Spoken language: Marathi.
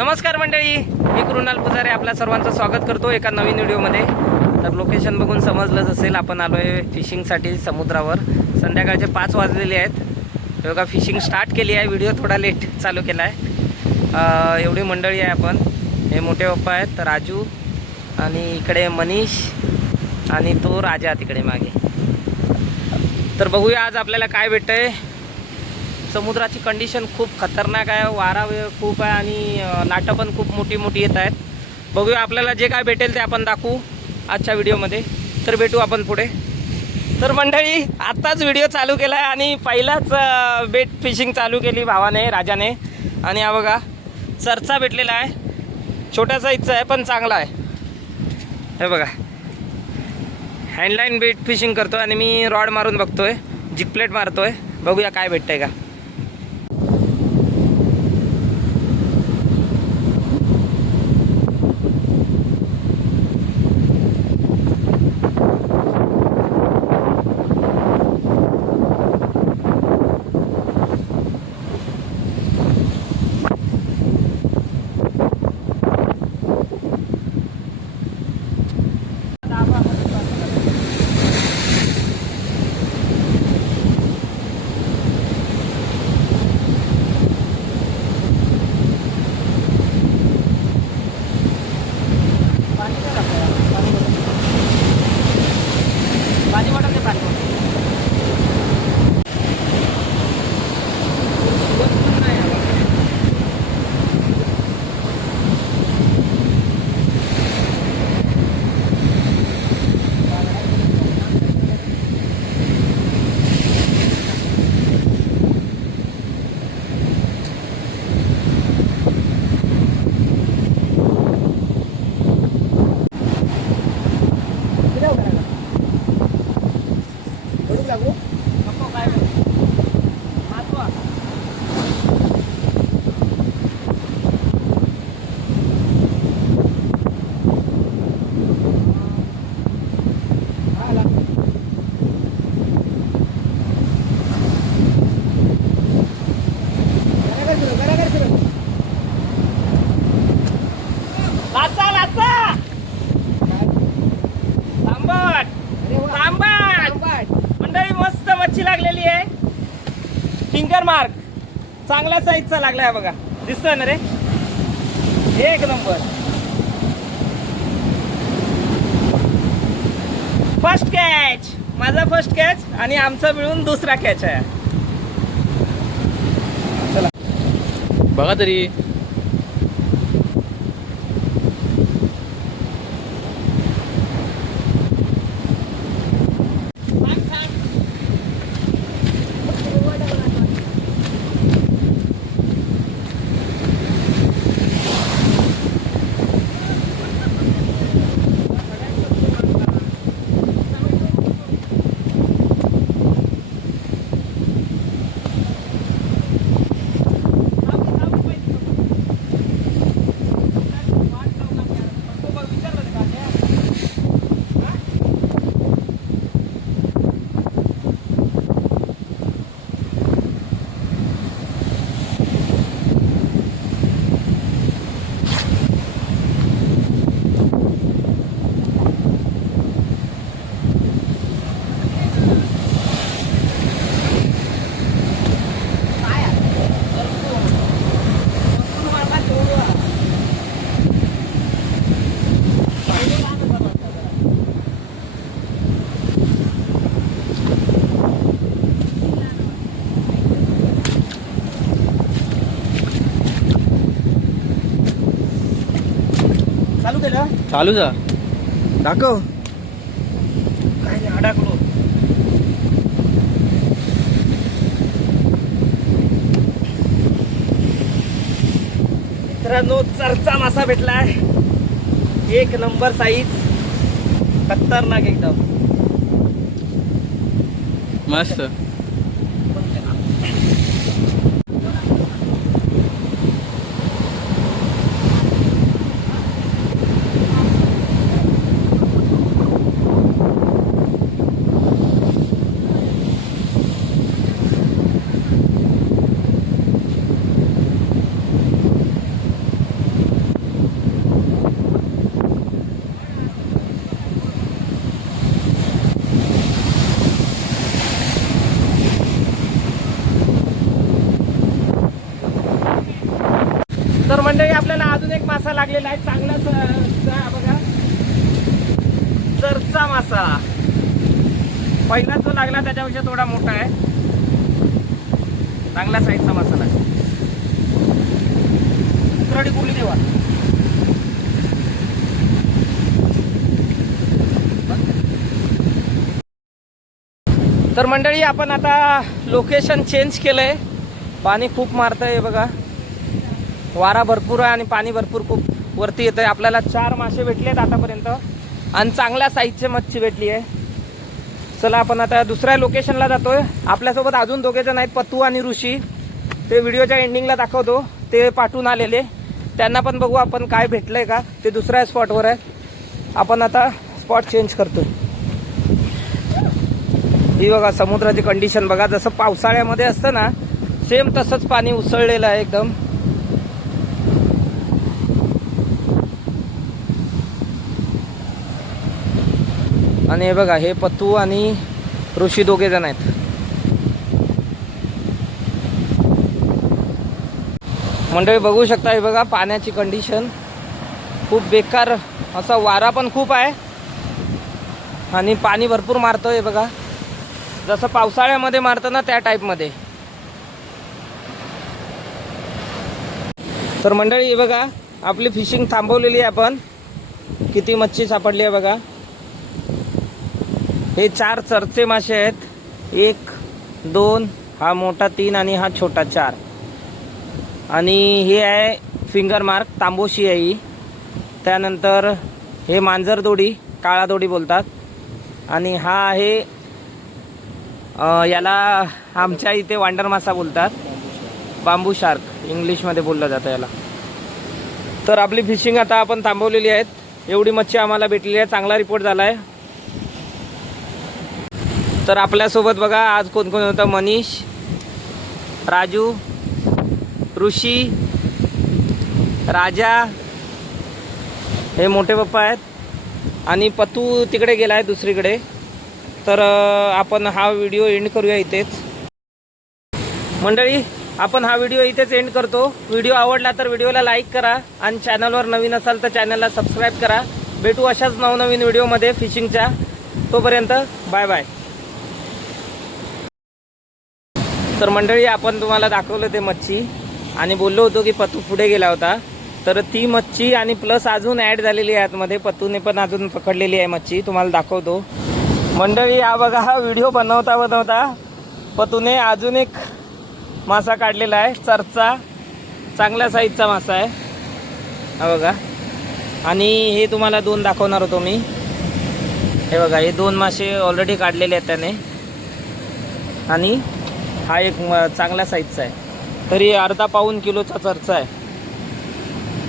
नमस्कार मंडळी, मी कृणाल पुजारी आपल्या सर्वांचं स्वागत करतो एका नवीन व्हिडिओमध्ये. तर लोकेशन बघून समजलंच असेल, आपण आलो आहे फिशिंगसाठी समुद्रावर. संध्याकाळचे 5 वाजलेले आहेत. बघा फिशिंग स्टार्ट केली आहे. व्हिडिओ थोडा लेट चालू केला आहे. एवढी मंडळी आहे आपण. हे मोठे पप्पा आहेत राजू, आणि इकडे मनीष, आणि तो राजा तिकडे मागे. तर बघूया आज आपल्याला काय भेटतंय. समुद्राची कंडिशन खूप खतरनाक आहे, वारा खूप आहे आणि लाटं पण खूप मोठी मोठी येत आहेत. बघूया आपल्याला जे काय भेटेल ते आपण दाखवू आजच्या व्हिडिओमध्ये. तर भेटू आपण पुढे. तर मंडळी आत्ताच व्हिडिओ चालू केला आहे आणि पहिलाच बेट फिशिंग चालू केली भावाने, राजाने. आणि हा बघा चरचा भेटलेला आहे. छोट्या साईजचा आहे पण चांगला आहे. हे बघा हँडलाईन बेट फिशिंग करतो आणि मी रॉड मारून बघतोय, जिकप्लेट मारतोय. बघूया काय भेटतंय का. मंडळी मस्त मच्छी लागलेली आहे. फिंगर मार्क चांगल्या साईजचा लागला आहे बघा, दिसतोय ना रे. एक नंबर फर्स्ट कॅच, माझा फर्स्ट कॅच आणि आमचा मिळून दुसरा कॅच आहे. चला बघा तरी. चालू जा दाखव काय नाही अडकलो. मित्रांनो चरचा मासा भेटलाय. एक नंबर साईज, खतरनाक एकदम मस्त. मंडळी आपल्याला अजून एक मासा लागलेला आहे चांगला बघा, चरचा मासा. पहिला जो लागला त्याच्यापेक्षा थोडा मोठा आहे, चांगल्या साईजचा मासा लागला. कुरडी कुरली देवा. तर मंडळी आपण आता लोकेशन चेंज केलंय. पाणी खूप मारतंय बघा, वारा भरपूर आहे आणि पाणी भरपूर खूप वरती येतंय. आपल्याला 4 मासे भेटलेत आतापर्यंत आणि चांगल्या साईजची मच्छी भेटली आहे. चला आपण आता दुसऱ्या लोकेशनला जातोय. आपल्यासोबत अजून 2 जण आहेत, पत्तू आणि ऋषी. ते व्हिडिओच्या एंडिंगला दाखवतो. ते पाठवून आलेले, त्यांना पण बघू आपण काय भेटलंय का. ते दुसऱ्या स्पॉटवर आहे. आपण आता स्पॉट चेंज करतोय. ही बघा समुद्राची कंडिशन बघा, जसं पावसाळ्यामध्ये असतं ना सेम तसंच पाणी उसळलेलं आहे एकदम. आणि हे बघा, हे पत्तू आणि ऋषी 2 जण आहेत. मंडळी बघू शकता, हे बघा पाण्याची कंडिशन खूप बेकार. असा वारा पण खूप आहे आणि पाणी भरपूर मारतोय. हे बघा जसं पावसाळ्यामध्ये मारतं ना त्या टाईपमध्ये. तर मंडळी हे बघा, आपली फिशिंग थांबवलेली आहे आपण. किती मच्छी सापडली आहे बघा. हे 4 चरचे मासे आहेत. 1 2, हा मोठा 3 आणि हा छोटा 4. आणि हे आहे फिंगर मार्क, तांबोशी आहे ही. त्यानंतर हे मांजर दोडी, काळा दोडी बोलतात. आणि हा आहे याला आमच्या इथे वांडर मासा बोलतात, बांबू शार्क इंग्लिशमध्ये बोललं जातं याला. तर आपली फिशिंग आता आपण थांबवलेली आहेत. एवढी मच्छी आम्हाला भेटलेली आहे. चांगला रिपोर्ट झाला आहे. तर आपल्यासोबत बघा आज कोण कोण होतं. मनीष, राजू, ऋषी, राजा, हे मोठे पप्पा आहेत आणि पत्तू तिकडे गेला आहे दुसरीकडे. तर आपण हा व्हिडिओ एंड करूया इथेच. मंडळी आपण हा व्हिडिओ इथेच एंड करतो. व्हिडिओ आवडला तर व्हिडिओला लाईक करा आणि चॅनलवर नवीन असाल तर चॅनलला सबस्क्राईब करा. भेटू अशाच नवनवीन व्हिडिओमध्ये फिशिंगच्या. तोपर्यंत बाय बाय. तर मंडळी आपण तुम्हाला दाखवलं ते मच्छी आणि बोललो होतो की पत्तू पुढे गेला होता. तर ती मच्छी आणि प्लस अजून ॲड झालेली आहे आतमध्ये. पत्तूने पण अजून पकडलेली आहे मच्छी, तुम्हाला दाखवतो. मंडळी हा बघा, हा व्हिडिओ बनवता पत्तूने अजून एक मासा काढलेला आहे. चरचा चांगल्या साईजचा मासा आहे हा बघा. आणि हे तुम्हाला 2 दाखवणार होतो मी. हे बघा, हे 2 मासे ऑलरेडी काढलेले आहेत त्याने. आणि हा एक चांगल्या साईजचा आहे, तरी अर्धा पाऊण किलोचा चरचा आहे.